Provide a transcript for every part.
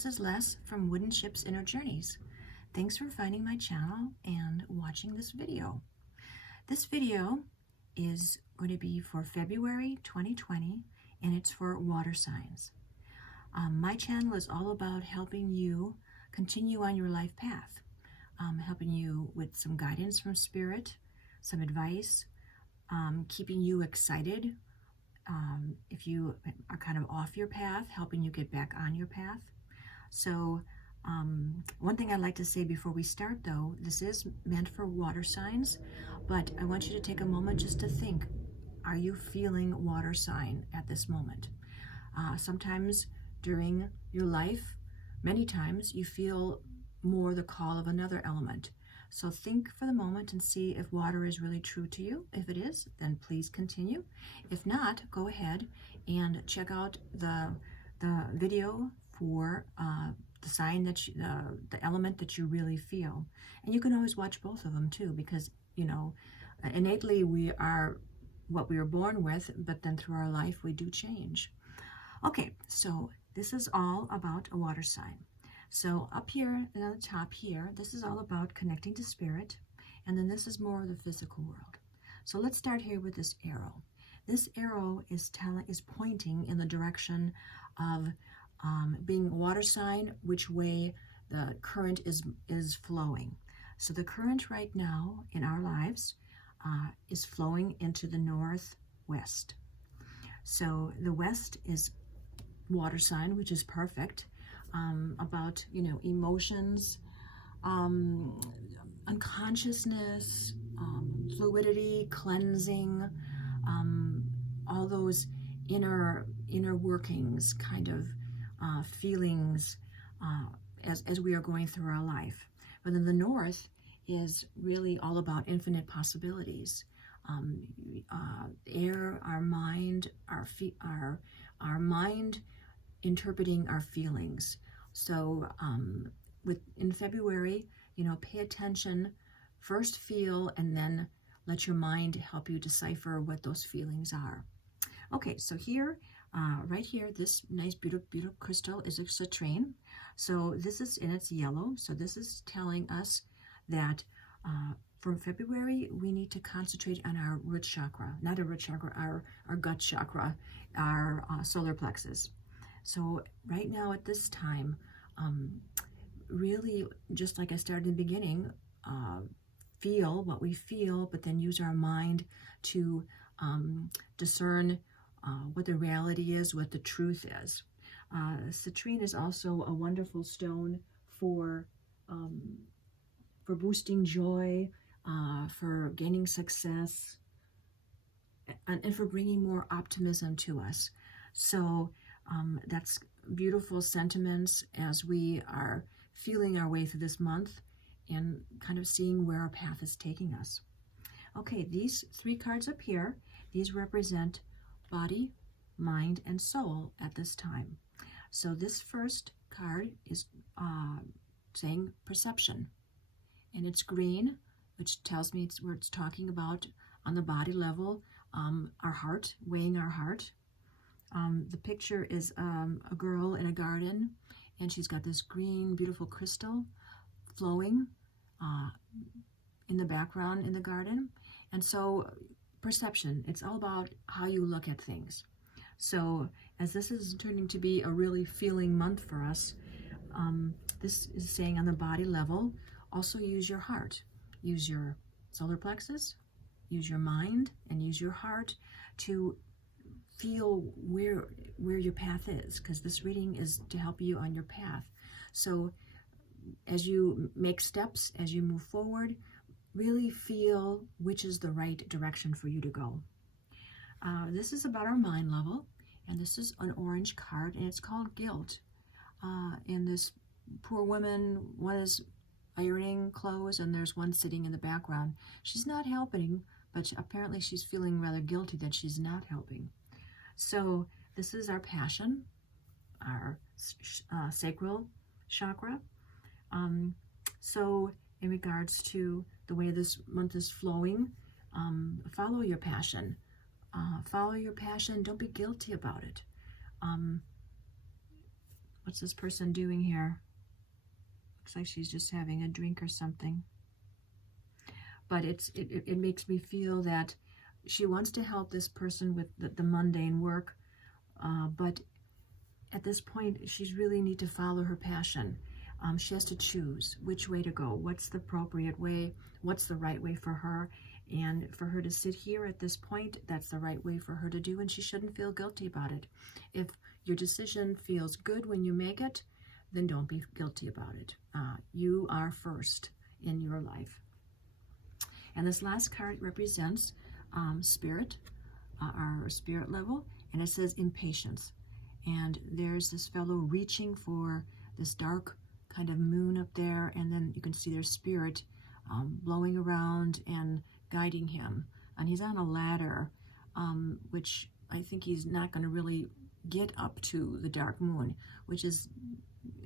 this is Les from Wooden Ships Inner Journeys. Thanks for finding my channel and watching this video. This video is going to be for February 2020, and it's for water signs. My channel is all about helping you continue on your life path, helping you with some guidance from Spirit, some advice, keeping you excited if you are kind of off your path, helping you get back on your path. So one thing I'd like to say before we start, though, this is meant for water signs, but I want you to take a moment just to think, are you feeling water sign at this moment? Sometimes during your life, many times, you feel more the call of another element. So think for the moment and see if water is really true to you. If it is, then please continue. If not, go ahead and check out the video for the sign that the element that you really feel. And you can always watch both of them too, because innately we are what we were born with, but then through our life we do change. Okay, so this is all about a water sign. So up here and on the top here, this is all about connecting to Spirit, and then this is more of the physical world. So let's start here with this arrow. This arrow is pointing in the direction of being a water sign, which way the current is flowing. So the current right now in our lives is flowing into the northwest. So the west is water sign, which is perfect. About emotions, unconsciousness, fluidity, cleansing, all those inner workings, kind of feelings as we are going through our life. But then the north is really all about infinite possibilities. Our mind, our mind interpreting our feelings. So in February, pay attention, first feel, and then let your mind help you decipher what those feelings are. Okay, so here, right here, this nice, beautiful crystal is a citrine. So this is, and it's yellow. So this is telling us that from February, we need to concentrate on our root chakra, not a root chakra, our gut chakra, our solar plexus. So right now at this time, really, just like I started in the beginning, feel what we feel, but then use our mind to discern what the reality is, what the truth is. Citrine is also a wonderful stone for boosting joy, for gaining success, and for bringing more optimism to us. So that's beautiful sentiments as we are feeling our way through this month and kind of seeing where our path is taking us. Okay, these three cards up here, these represent body, mind, and soul at this time. So this first card is saying perception, and it's green, which tells me it's where it's talking about on the body level, our heart, weighing our heart. The picture is a girl in a garden, and she's got this green, beautiful crystal flowing in the background in the garden. And so perception, it's all about how you look at things. So as this is turning to be a really feeling month for us, this is saying on the body level, also use your heart. Use your solar plexus, use your mind, and use your heart to feel where your path is, because this reading is to help you on your path. So as you make steps, as you move forward, really feel which is the right direction for you to go. This is about our mind level, and this is an orange card, and it's called guilt. And this poor woman, one is ironing clothes, and there's one sitting in the background. She's not helping, but apparently she's feeling rather guilty that she's not helping. So this is our passion, our sacral chakra. So in regards to the way this month is flowing, follow your passion. Follow your passion. Don't be guilty about it. What's this person doing here? Looks like she's just having a drink or something. But it makes me feel that she wants to help this person with the mundane work, but at this point, she's really need to follow her passion. She has to choose which way to go. What's the appropriate way? What's the right way for her? And for her to sit here at this point, that's the right way for her to do, and she shouldn't feel guilty about it. If your decision feels good when you make it, then don't be guilty about it. You are first in your life. And this last card represents spirit, our spirit level, and it says impatience. And there's this fellow reaching for this dark kind of moon up there, and then you can see their spirit blowing around and guiding him. And he's on a ladder, which I think he's not going to really get up to the dark moon, which is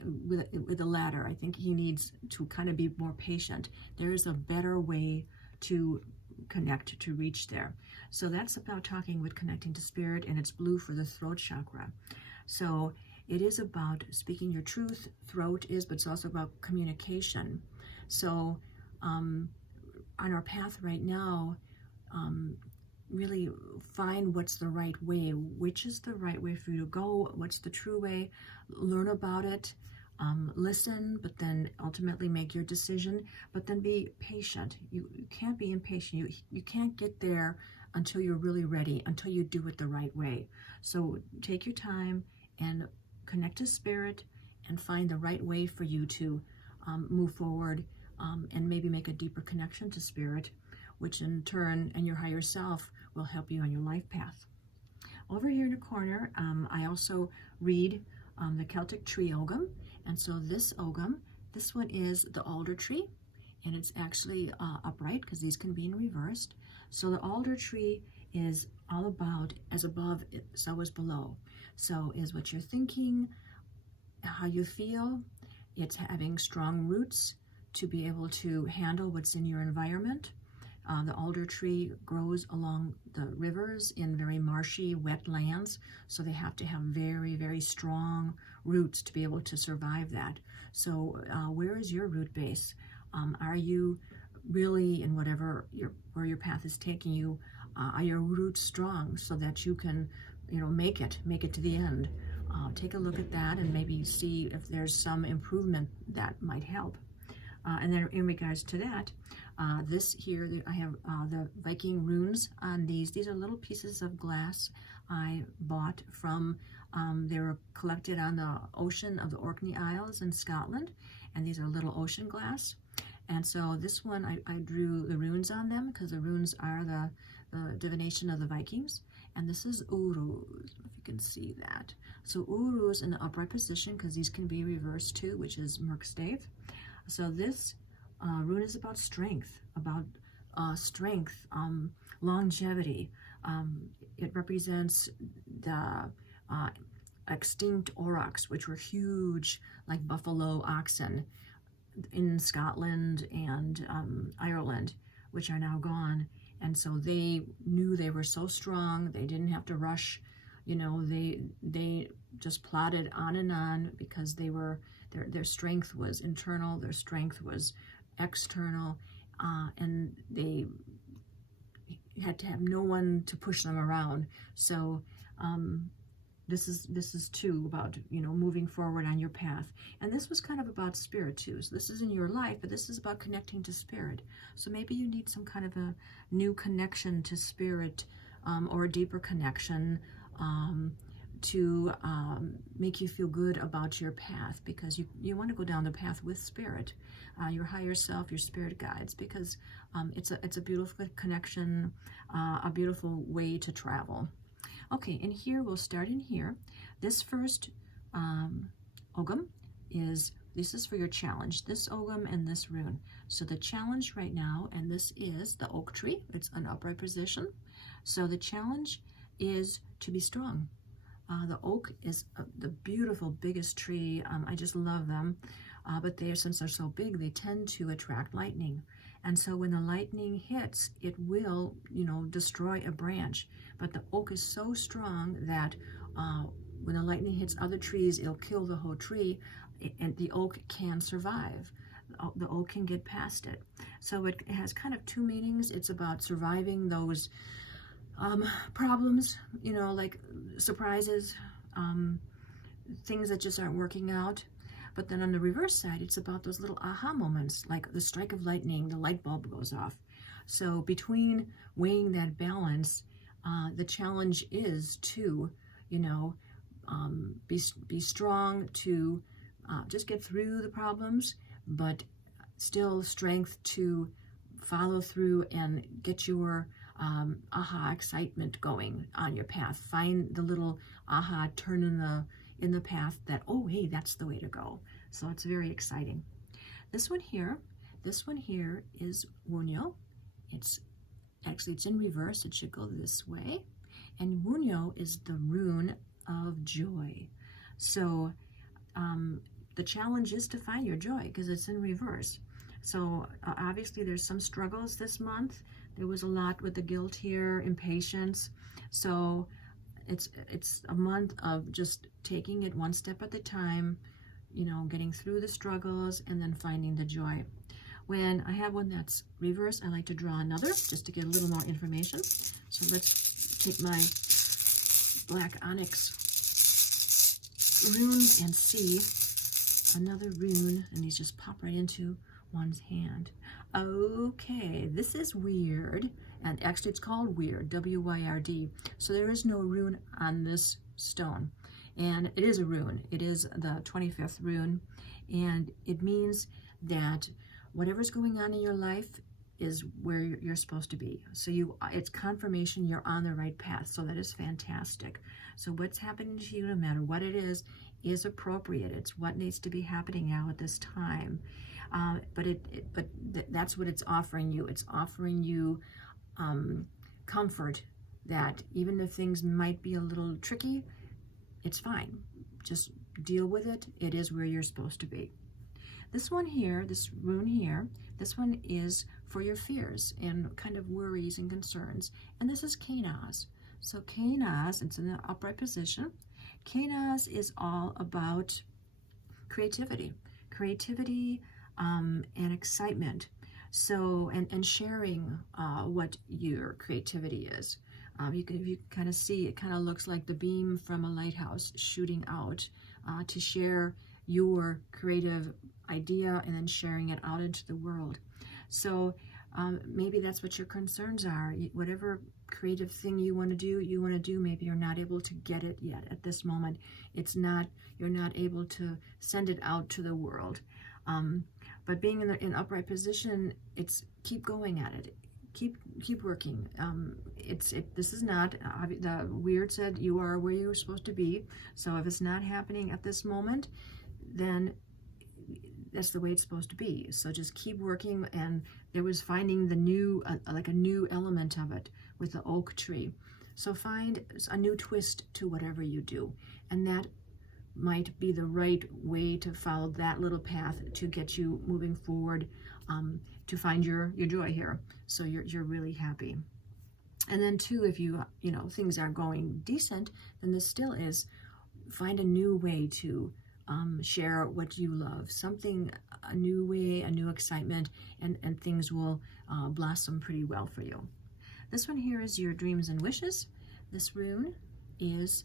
with a ladder. I think he needs to kind of be more patient. There is a better way to connect, to reach there. So that's about talking with connecting to spirit, and it's blue for the throat chakra. So it is about speaking your truth, throat is, but it's also about communication. So on our path right now, really find what's the right way, which is the right way for you to go, what's the true way, learn about it, listen, but then ultimately make your decision, but then be patient. You can't be impatient. You can't get there until you're really ready, until you do it the right way. So take your time and connect to spirit and find the right way for you to move forward, and maybe make a deeper connection to spirit, which in turn and your higher self will help you on your life path. Over here in the corner, I also read the Celtic Tree Ogham. And so this Ogham, this one is the alder tree, and it's actually upright because these can be in reversed. So the alder tree is all about as above, so is below. So is what you're thinking, how you feel. It's having strong roots to be able to handle what's in your environment. The alder tree grows along the rivers in very marshy, wet lands, so they have to have very, very strong roots to be able to survive that. So where is your root base? Are you really in whatever where your path is taking you? Are your roots strong so that you can, make it to the end? Take a look at that and maybe see if there's some improvement that might help. And then in regards to that, this here, I have the Viking runes on these. These are little pieces of glass I bought from, they were collected on the ocean of the Orkney Isles in Scotland, and these are little ocean glass. And so this one, I drew the runes on them because the runes are the divination of the Vikings. And this is Uruz, if you can see that. So Uruz in the upright position, because these can be reversed too, which is Merkstave. So this rune is about strength, longevity. It represents the extinct aurochs, which were huge, like buffalo oxen in Scotland and Ireland, which are now gone. And so they knew they were so strong, they didn't have to rush. They just plodded on and on because they were, their strength was internal, their strength was external, and they had to have no one to push them around. So this is too about moving forward on your path. And this was kind of about spirit too. So this is in your life, but this is about connecting to spirit. So maybe you need some kind of a new connection to spirit, or a deeper connection to make you feel good about your path, because you want to go down the path with spirit, your higher self, your spirit guides, because it's a beautiful connection, a beautiful way to travel. Okay, and here we'll start in here. This first Ogham this is for your challenge, this Ogham and this rune. So the challenge right now, and this is the oak tree, it's an upright position. So the challenge is to be strong. The oak is the beautiful biggest tree. I just love them, but since they're so big, they tend to attract lightning. And so when the lightning hits, it will, destroy a branch. But the oak is so strong that when the lightning hits other trees, it'll kill the whole tree, and the oak can survive. The oak can get past it. So it has kind of two meanings. It's about surviving those problems, you know, like surprises, things that just aren't working out. But then on the reverse side, it's about those little aha moments, like the strike of lightning, the light bulb goes off. So between weighing that balance, the challenge is to, you know, be strong, to just get through the problems, but still strength to follow through and get your aha excitement going on your path. Find the little aha turn in the path that, oh, hey, that's the way to go. So it's very exciting. This one here is Wunyo. It's in reverse. It should go this way. And Wunyo is the rune of joy. So the challenge is to find your joy because it's in reverse. So obviously there's some struggles this month. There was a lot with the guilt here, impatience. So it's a month of just taking it one step at a time, you know, getting through the struggles and then finding the joy. When I have one that's reverse, I like to draw another just to get a little more information. So let's take my black onyx rune and see another rune, and these just pop right into one's hand. Okay, this is weird, and actually it's called Weird, W-Y-R-D. So there is no rune on this stone, and it is a rune. It is the 25th rune, and it means that whatever's going on in your life is where you're supposed to be. So it's confirmation you're on the right path. So that is fantastic. So what's happening to you, no matter what it is appropriate. It's what needs to be happening now at this time. But that's what it's offering you. It's offering you comfort that even if things might be a little tricky, it's fine. Just deal with it. It is where you're supposed to be. This one here, this rune here, this one is for your fears and kind of worries and concerns. And this is Kainaz. So Kainaz, it's in the upright position. Kainaz is all about creativity and excitement. So, and sharing what your creativity is. You kind of see, it kind of looks like the beam from a lighthouse shooting out to share your creative idea and then sharing it out into the world. So maybe that's what your concerns are. Whatever creative thing you want to do, maybe you're not able to get it yet at this moment. You're not able to send it out to the world. But being in upright position, it's keep going at it. Keep working. This is not, the Weird said you are where you're supposed to be. So if it's not happening at this moment, then that's the way it's supposed to be. So just keep working. And there was finding the new, like a new element of it with the oak tree. So find a new twist to whatever you do. And that might be the right way to follow that little path to get you moving forward, to find your joy here. So you're really happy. And then too, if you know, things are going decent, then this still is, find a new way to share what you love, something, a new way, a new excitement, and things will blossom pretty well for you. This one here is your dreams and wishes. This rune is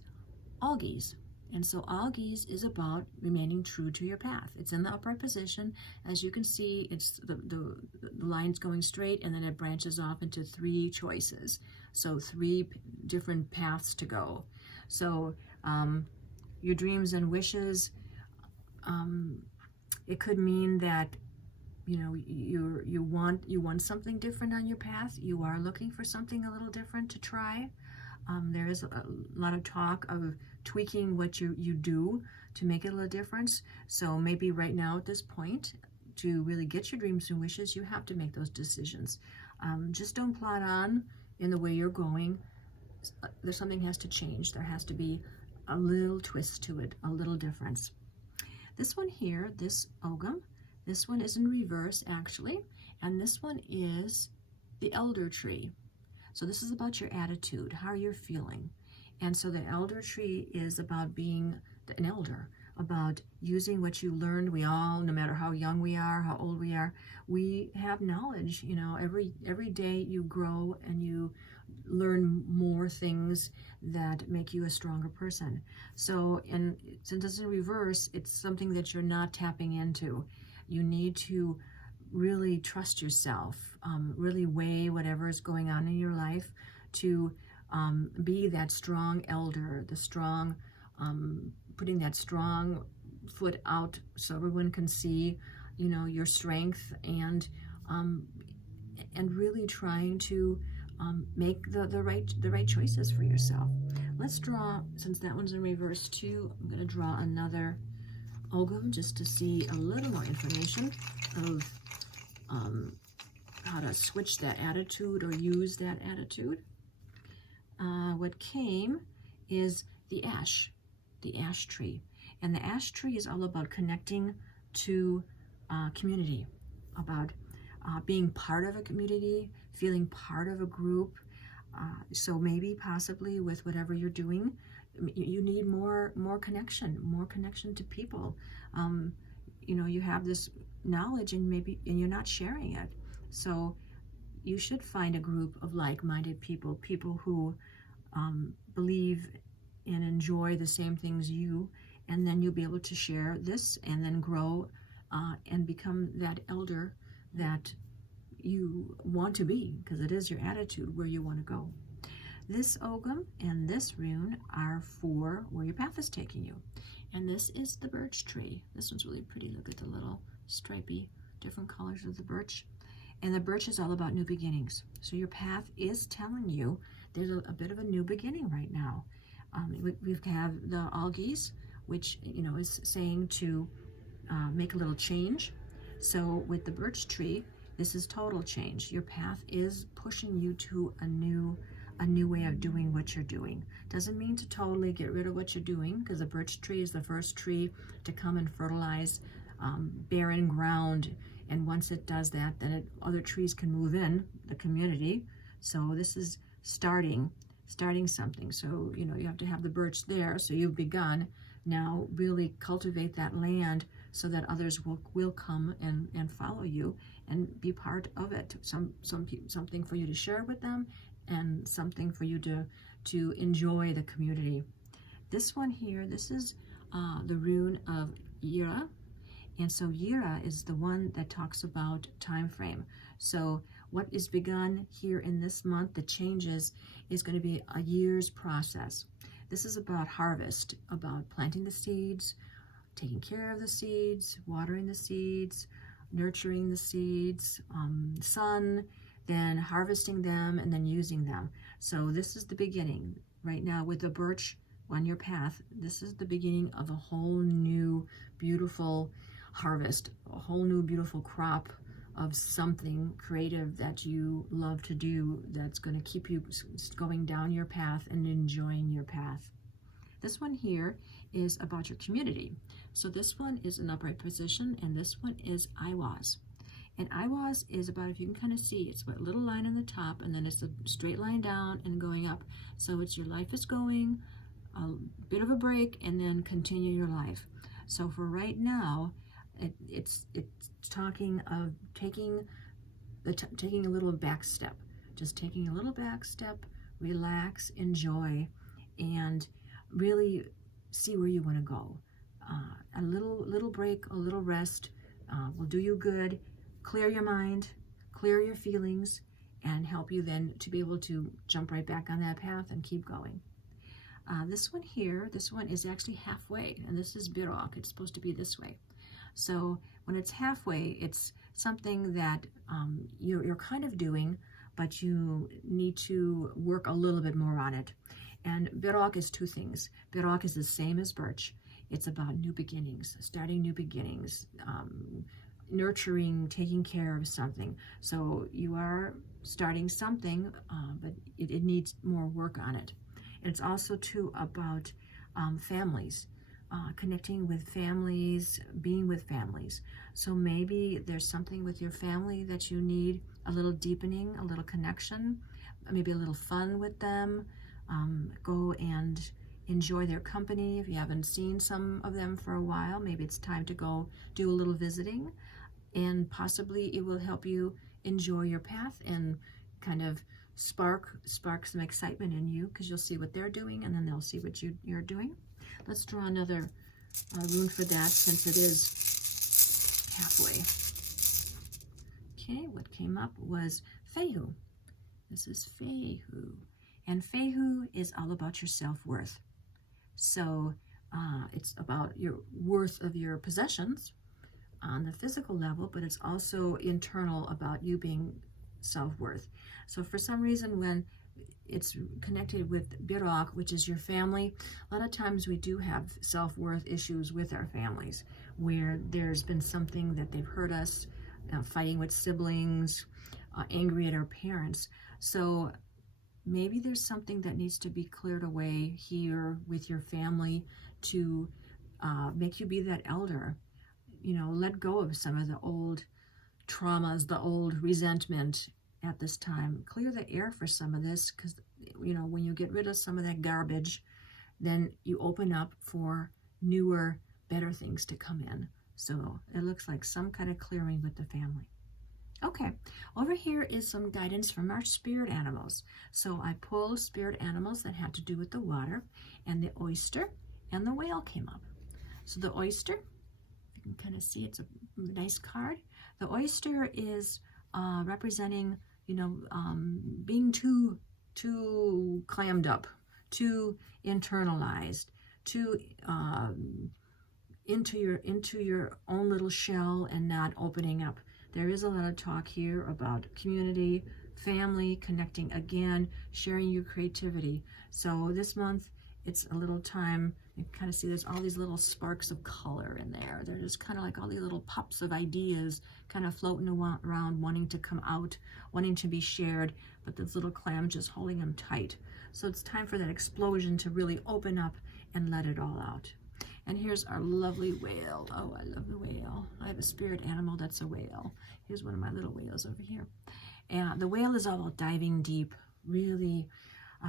Algies. And so Algies is about remaining true to your path. It's in the upright position. As you can see, it's the line's going straight, and then it branches off into 3 choices. So 3 different paths to go. So your dreams and wishes, it could mean that, you know, you want something different on your path. You are looking for something a little different to try. There is a lot of talk of tweaking what you do to make it a little difference. So maybe right now at this point, to really get your dreams and wishes, you have to make those decisions. Just don't plod on in the way you're going. There's something has to change. There has to be a little twist to it, a little difference. This one here, this Ogham, this one is in reverse actually, and this one is the elder tree. So this is about your attitude, how you're feeling. And so the elder tree is about being an elder, about using what you learned. We all, no matter how young we are, how old we are, we have knowledge. You know, every day you grow and you learn more things that make you a stronger person. So, and since it's in reverse, it's something that you're not tapping into. You need to really trust yourself, really weigh whatever is going on in your life to be that strong elder, the strong, putting that strong foot out so everyone can see, you know, your strength, and really trying to make the right choices for yourself. Let's draw, since that one's in reverse too, I'm going to draw another Ogham just to see a little more information of how to switch that attitude or use that attitude. What came is the ash tree. And the ash tree is all about connecting to community, about being part of a community, feeling part of a group. So maybe possibly with whatever you're doing, you need more connection to people. You know, you have this knowledge and you're not sharing it. So you should find a group of like-minded people who believe and enjoy the same things you, and then you'll be able to share this and then grow and become that elder that you want to be, because it is your attitude where you want to go. This Ogham and this rune are for where your path is taking you. And this is the birch tree. This one's really pretty. Look at the little stripy different colors of the birch. And the birch is all about new beginnings. So your path is telling you there's a bit of a new beginning right now. We have the algaes, which, you know, is saying to make a little change. So with the birch tree, this is total change. Your path is pushing you to a new way of doing what you're doing. Doesn't mean to totally get rid of what you're doing, because the birch tree is the first tree to come and fertilize barren ground. And once it does that, then other trees can move in the community. So this is starting something. So, you know, you have to have the birch there. So you've begun. Now really cultivate that land so that others will come and follow you and be part of it. Something for you to share with them, and something for you to enjoy the community. This one here, this is the rune of Yira. And so Yira is the one that talks about time frame. So what is begun here in this month, the changes, is going to be a year's process. This is about harvest, about planting the seeds, taking care of the seeds, watering the seeds, nurturing the seeds, sun, then harvesting them, and then using them. So this is the beginning. Right now with the birch on your path, this is the beginning of a whole new beautiful harvest, a whole new beautiful crop of something creative that you love to do, that's going to keep you going down your path and enjoying your path. This one here is about your community. So this one is an upright position, and this one is Iwas. And Iwas is about, if you can kind of see, it's a little line on the top, and then it's a straight line down and going up. So it's your life is going, a bit of a break, and then continue your life. So for right now, it's talking of taking a little back step, just taking a little back step, relax, enjoy, and really see where you want to go. A little break, a little rest will do you good, clear your mind, clear your feelings, and help you then to be able to jump right back on that path and keep going. This one here, this one is actually halfway, and this is Birok. It's supposed to be this way. So when it's halfway, it's something that you're kind of doing, but you need to work a little bit more on it. And Birok is two things. Birok is the same as birch. It's about new beginnings, starting new beginnings, nurturing, taking care of something. So you are starting something, but it needs more work on it. And it's also too about families. Connecting with families, being with families. So maybe there's something with your family that you need a little deepening, a little connection, maybe a little fun with them, Go and enjoy their company. If you haven't seen some of them for a while, maybe it's time to go do a little visiting, and possibly it will help you enjoy your path and kind of spark some excitement in you, because you'll see what they're doing and then they'll see what you're doing. Let's draw another rune for that, since it is halfway. Okay, what came up was Fehu. This is Fehu. And Fehu is all about your self-worth. So it's about your worth of your possessions on the physical level, but it's also internal about you being self-worth. So for some reason, when it's connected with Birok, which is your family, a lot of times we do have self-worth issues with our families, where there's been something that they've hurt us, fighting with siblings, angry at our parents. So maybe there's something that needs to be cleared away here with your family to make you be that elder. You know, let go of some of the old traumas, the old resentment at this time. Clear the air for some of this, because, you know, when you get rid of some of that garbage, then you open up for newer, better things to come in. So it looks like some kind of clearing with the family. Okay, over here is some guidance from our spirit animals. So I pulled spirit animals that had to do with the water, and the oyster and the whale came up. So the oyster, you can kind of see it's a nice card. The oyster is representing, you know, being too clammed up, too internalized, too into your own little shell and not opening up. There is a lot of talk here about community, family, connecting again, sharing your creativity. So this month, it's a little time, you kind of see there's all these little sparks of color in there. They're just kind of like all these little pops of ideas kind of floating around, wanting to come out, wanting to be shared, but this little clam just holding them tight. So it's time for that explosion to really open up and let it all out. And here's our lovely whale. Oh, I love the whale. I have a spirit animal that's a whale. Here's one of my little whales over here. And the whale is all about diving deep, really.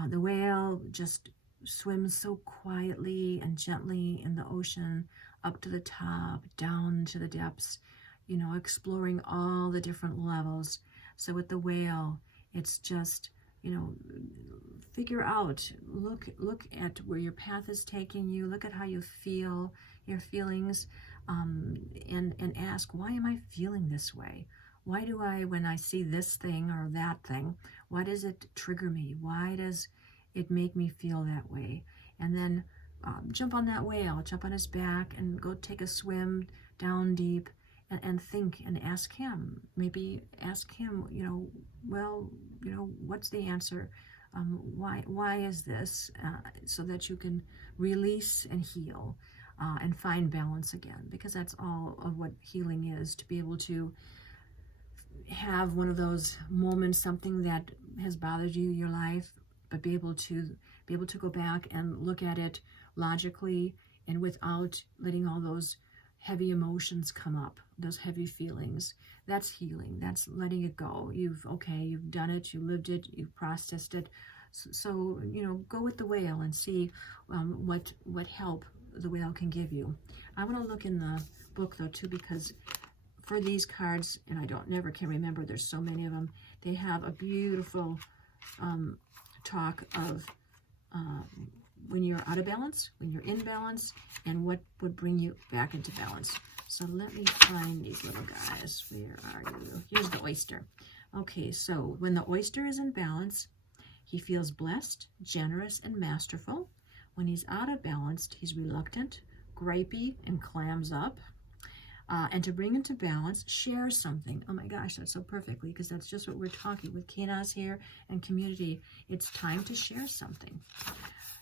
The whale just swims so quietly and gently in the ocean, up to the top, down to the depths, you know, exploring all the different levels. So with the whale, it's just, you know, figure out, look at where your path is taking you, look at how you feel, your feelings, and ask, why am I feeling this way? Why do I, when I see this thing or that thing, why does it trigger me? Why does it make me feel that way? And then jump on that whale, jump on his back and go take a swim down deep and think and ask him. Maybe ask him, you know, well, you know, what's the answer? Why is this? So that you can release and heal and find balance again, because that's all of what healing is, to be able to have one of those moments, something that has bothered you in your life, but be able to go back and look at it logically and without letting all those heavy emotions come up, those heavy feelings. That's healing. That's letting it go. You've done it, you lived it, you've processed it. So you know, go with the whale and see what help the whale can give you. I want to look in the book though too, because for these cards, and I never can remember, there's so many of them, they have a beautiful talk of when you're out of balance, when you're in balance, and what would bring you back into balance. So let me find these little guys. Where are you? Here's the oyster. Okay, so when the oyster is in balance, he feels blessed, generous, and masterful. When he's out of balance, he's reluctant, gripey, and clams up. And to bring into balance, share something. Oh my gosh, that's so perfectly, because that's just what we're talking with Kinas here and community. It's time to share something.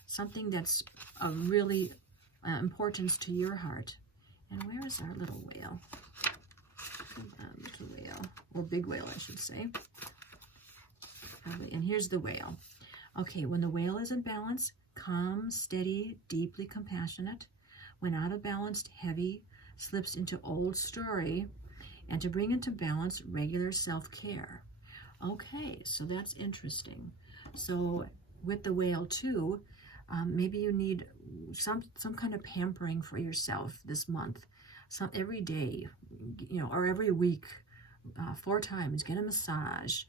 Something that's of really importance to your heart. And where is our little whale? Little whale, or big whale, I should say. And here's the whale. Okay, when the whale is in balance, calm, steady, deeply compassionate. When out of balance, heavy, slips into old story. And to bring into balance, regular self-care. Okay, so that's interesting. So with the whale too, maybe you need some kind of pampering for yourself this month. Every day, or every week, 4 times, get a massage,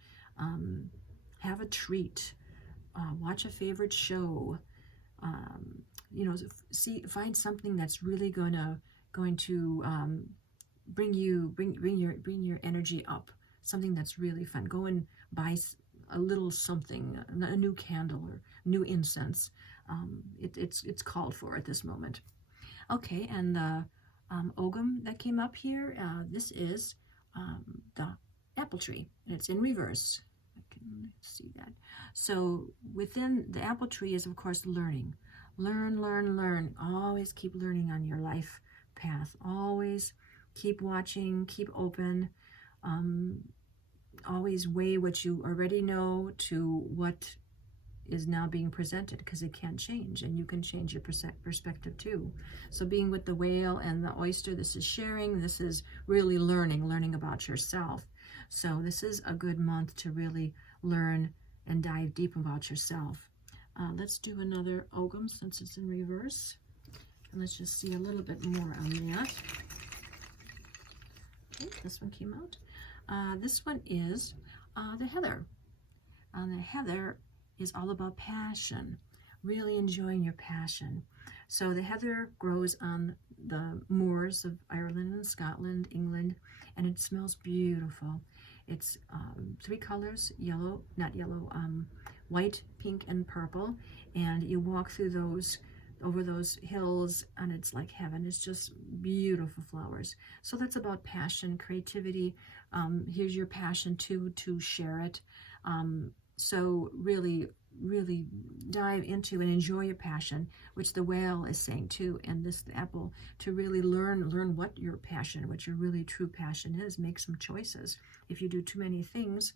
have a treat, watch a favorite show, find something that's really going to bring your energy up, something that's really fun. Go and buy a little something, a new candle or new incense. It's called for at this moment. Okay, and the Ogham that came up here, this is the apple tree, and it's in reverse. I can see that. So within the apple tree is, of course, learning. Learn. Always keep learning on your life path. Always keep watching, keep open. Always weigh what you already know to what is now being presented, because it can change, and you can change your perspective too. So being with the whale and the oyster, this is sharing, this is really learning about yourself. So this is a good month to really learn and dive deep about yourself. Let's do another Ogham since it's in reverse. And let's just see a little bit more on that. Okay, this one came out. This one is the heather. The heather is all about passion, really enjoying your passion. So the heather grows on the moors of Ireland and Scotland, England, and it smells beautiful. It's 3 colors, white, pink, and purple, and you walk through over those hills, and it's like heaven. It's just beautiful flowers. So that's about passion, creativity. Here's your passion to share it. So really dive into and enjoy your passion, which the whale is saying too, and the apple, to really learn what your passion, what your really true passion is. Make some choices. If you do too many things,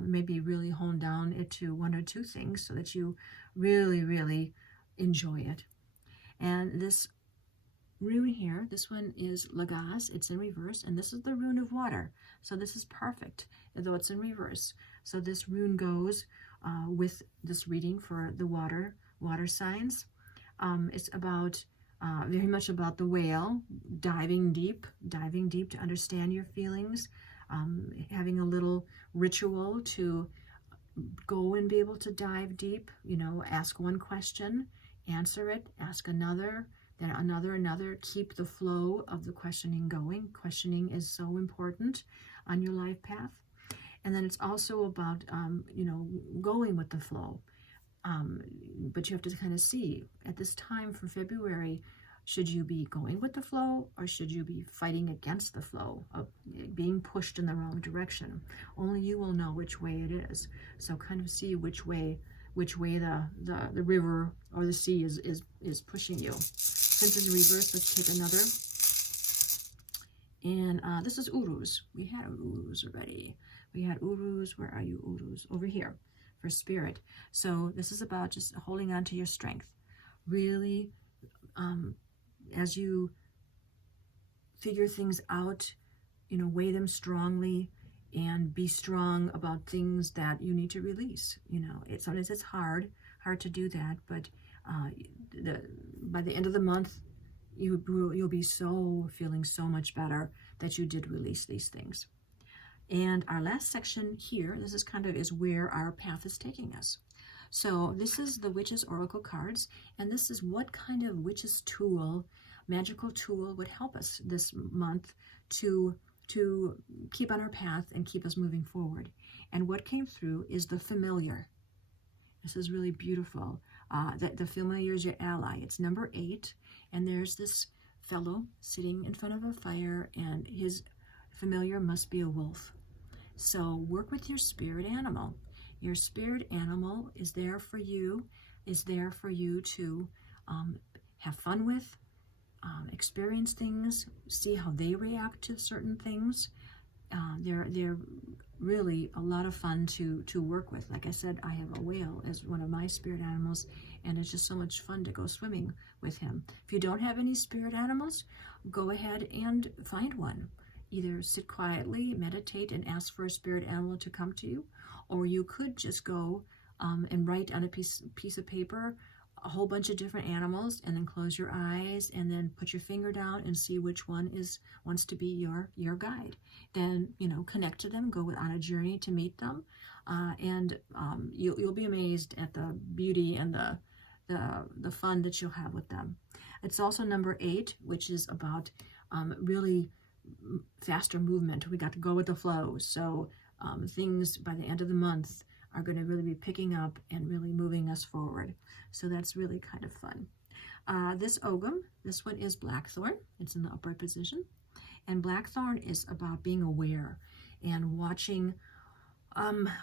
maybe really hone down it to 1 or 2 things so that you really enjoy it. And this rune here, this one is Lagaz. It's in reverse, and this is the rune of water. So this is perfect, though it's in reverse. So this rune goes with this reading for the water signs. It's about very much about the whale, diving deep to understand your feelings, having a little ritual to go and be able to dive deep. Ask one question, answer it, ask another, then another. Keep the flow of the questioning going. Questioning is so important on your life path. And then it's also about, going with the flow. But you have to kind of see, at this time for February, should you be going with the flow, or should you be fighting against the flow, of being pushed in the wrong direction? Only you will know which way it is. So kind of see which way the river or the sea is pushing you. Since it's reversed, let's take another. And this is Uruz. We had Uruz already. We had Uruz. Where are you, Uruz? Over here for spirit. So this is about just holding on to your strength. Really, as you figure things out, weigh them strongly and be strong about things that you need to release. Sometimes it's hard to do that, but by the end of the month, you'll be feeling so much better that you did release these things. And our last section here, this is where our path is taking us. So this is the Witch's Oracle cards, and this is what kind of witch's tool, magical tool, would help us this month to keep on our path and keep us moving forward. And what came through is the familiar. This is really beautiful. The familiar is your ally. It's number 8, and there's this fellow sitting in front of a fire, and his familiar must be a wolf. So work with your spirit animal. Your spirit animal is there for you, to have fun with, experience things, see how they react to certain things. They're really a lot of fun to work with. Like I said, I have a whale as one of my spirit animals, and it's just so much fun to go swimming with him. If you don't have any spirit animals, go ahead and find one. Either sit quietly, meditate, and ask for a spirit animal to come to you, or you could just go and write on a piece of paper a whole bunch of different animals, and then close your eyes and then put your finger down and see which one wants to be your guide. Then, you know, connect to them, go on a journey to meet them, and you'll be amazed at the beauty and the fun that you'll have with them. It's also number 8, which is about really faster movement. We got to go with the flow. So things by the end of the month are going to really be picking up and really moving us forward. So that's really kind of fun. This Ogham, this one is Blackthorn. It's in the upright position. And Blackthorn is about being aware and watching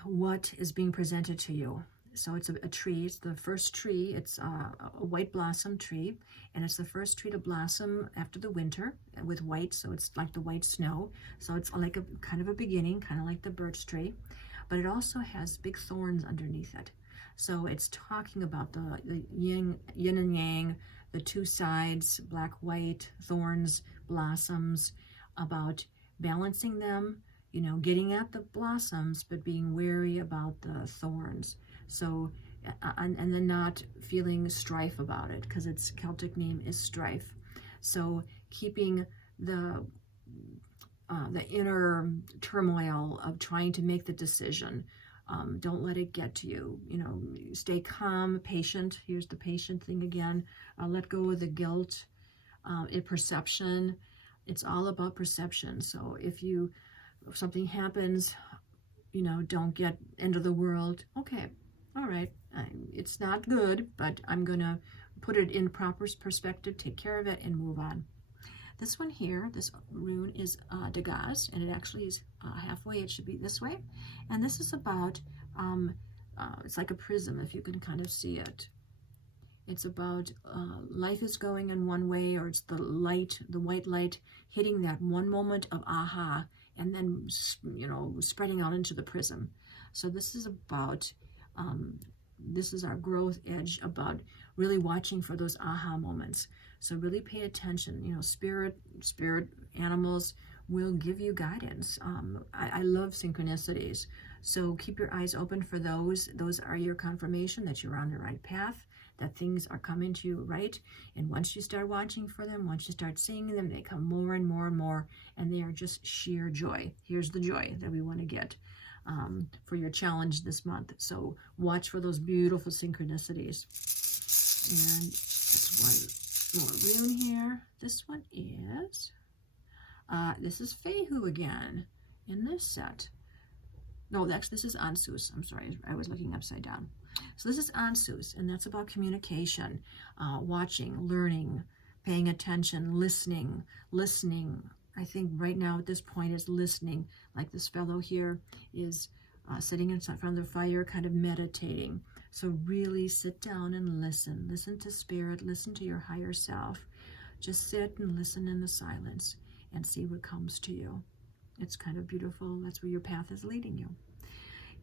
what is being presented to you. So it's a tree. It's the first tree. It's a white blossom tree, and it's the first tree to blossom after the winter with white. So it's like the white snow. So it's like a kind of a beginning, kind of like the birch tree, but it also has big thorns underneath it. So it's talking about the yin and yang, the two sides, black, white, thorns, blossoms, about balancing them, you know, getting at the blossoms, but being wary about the thorns. So, and then not feeling strife about it, because its Celtic name is strife. So keeping the inner turmoil of trying to make the decision. Don't let it get to you. You know, stay calm, patient. Here's the patient thing again. Let go of the guilt. Perception. It's all about perception. So if something happens, you know, don't get end of the world. Okay, all right, it's not good, but I'm gonna put it in proper perspective, take care of it, and move on. This one here, this rune is Dagaz, and it actually is halfway. It should be this way. And this is about, it's like a prism, if you can kind of see it. It's about life is going in one way, or it's the light, the white light, hitting that one moment of aha, and then, you know, spreading out into the prism. So this is about, this is our growth edge, about really watching for those aha moments. So really pay attention. You know, spirit animals will give you guidance. I love synchronicities. So keep your eyes open for those. Those are your confirmation that you're on the right path, that things are coming to you right. And once you start watching for them, once you start seeing them, they come more and more and more, and they are just sheer joy. Here's the joy that we want to get for your challenge this month. So watch for those beautiful synchronicities. And that's one more rune here. This one is, this is Fehu again in this set. No, this is Ansus. I'm sorry, I was looking upside down. So this is Ansus, and that's about communication, watching, learning, paying attention, listening. I think right now at this point is listening, like this fellow here is sitting in front of the fire, kind of meditating. So really sit down and listen. Listen to spirit, listen to your higher self. Just sit and listen in the silence and see what comes to you. It's kind of beautiful. That's where your path is leading you.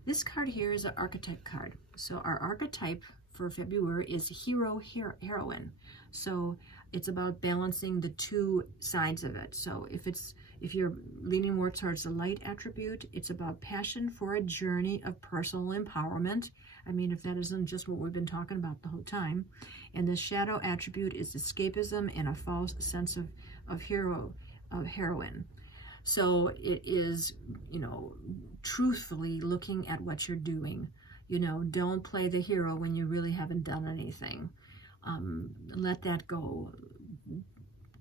This card here is an archetype card. So our archetype for February is hero-heroine. So it's about balancing the two sides of it. So if you're leaning more towards the light attribute, it's about passion for a journey of personal empowerment. I mean, if that isn't just what we've been talking about the whole time. And the shadow attribute is escapism and a false sense of heroine. So it is, you know, truthfully looking at what you're doing. You know, don't play the hero when you really haven't done anything. Let that go.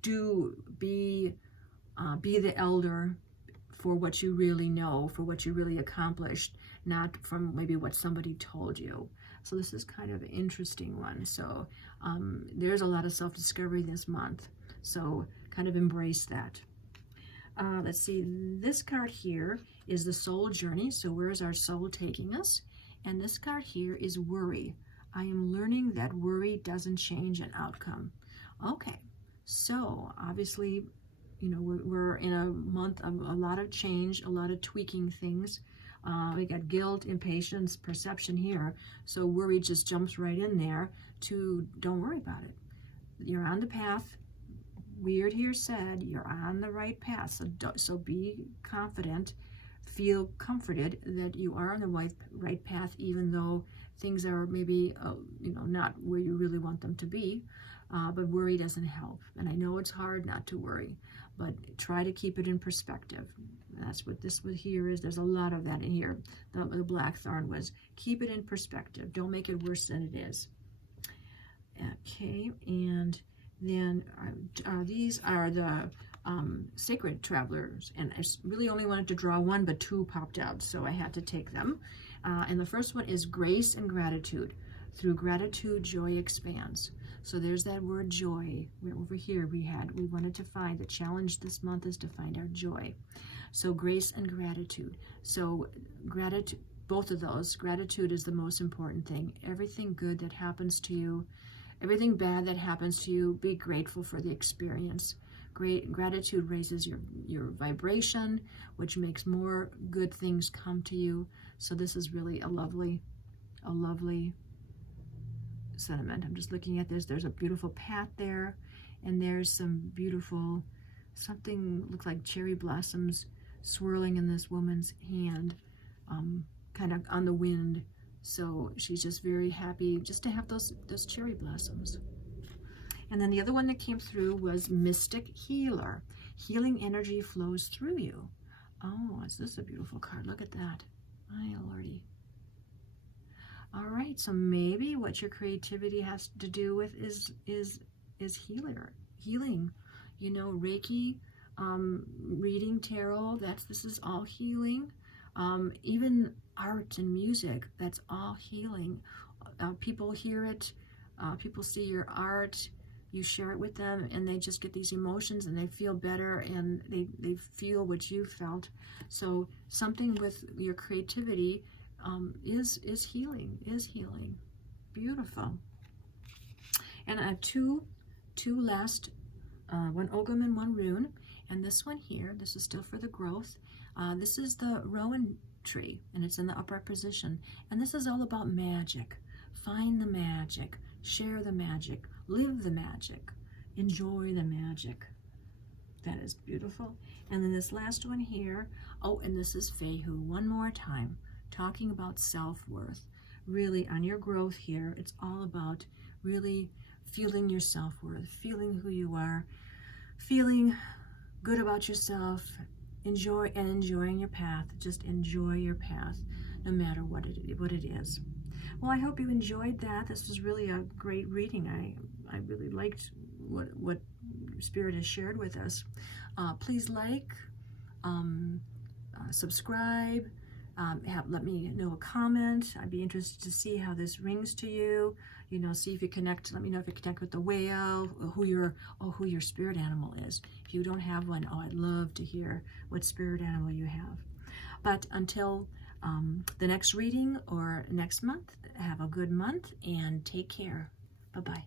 Be the elder for what you really know, for what you really accomplished, not from maybe what somebody told you. So this is kind of an interesting one. So there's a lot of self-discovery this month. So kind of embrace that. Let's see, this card here is the soul journey. So where is our soul taking us? And this card here is worry. I am learning that worry doesn't change an outcome. Okay, so obviously, you know, we're in a month of a lot of change, a lot of tweaking things. We got guilt, impatience, perception here. So worry just jumps right in there to don't worry about it. You're on the path. Weird here said you're on the right path. So be confident, feel comforted that you are on the right path, even though things are maybe, not where you really want them to be, but worry doesn't help. And I know it's hard not to worry, but try to keep it in perspective. That's what this one here is. There's a lot of that in here. The blackthorn was keep it in perspective. Don't make it worse than it is. Okay, and then these are the sacred travelers, and I really only wanted to draw one, but two popped out, so I had to take them. And the first one is grace and gratitude. Through gratitude, joy expands. So there's that word joy. Over here we wanted to find, the challenge this month is to find our joy. So grace and gratitude. So gratitude, both of those, gratitude is the most important thing. Everything good that happens to you, everything bad that happens to you, be grateful for the experience. Gratitude raises your vibration, which makes more good things come to you. So this is really a lovely sentiment. I'm just looking at this. There's a beautiful path there, and there's some beautiful, something looks like cherry blossoms swirling in this woman's hand, kind of on the wind. So she's just very happy just to have those cherry blossoms. And then the other one that came through was Mystic Healer. Healing energy flows through you. Oh, is this a beautiful card? Look at that. My lordy. All right, so maybe what your creativity has to do with is healing. Reiki, reading tarot, this is all healing. Even art and music, that's all healing. People hear it, people see your art, you share it with them, and they just get these emotions and they feel better, and they feel what you felt. So something with your creativity is healing. Beautiful. And I have two last, one Ogham and one Rune. And this one here, this is still for the growth. This is the Rune tree, and it's in the upright position. And this is all about magic. Find the magic, share the magic, live the magic, enjoy the magic. That is beautiful. And then this last one here, and this is Fehu, one more time, talking about self-worth. Really, on your growth here, it's all about really feeling your self-worth, feeling who you are, feeling good about yourself, enjoying your path. Just enjoy your path, no matter what it is. Well, I hope you enjoyed that. This was really a great reading. I really liked what Spirit has shared with us. Please like, subscribe, let me know a comment. I'd be interested to see how this rings to you. See if you connect. Let me know if you connect with the whale, or who your spirit animal is. If you don't have one, I'd love to hear what spirit animal you have. But until the next reading or next month, have a good month and take care. Bye-bye.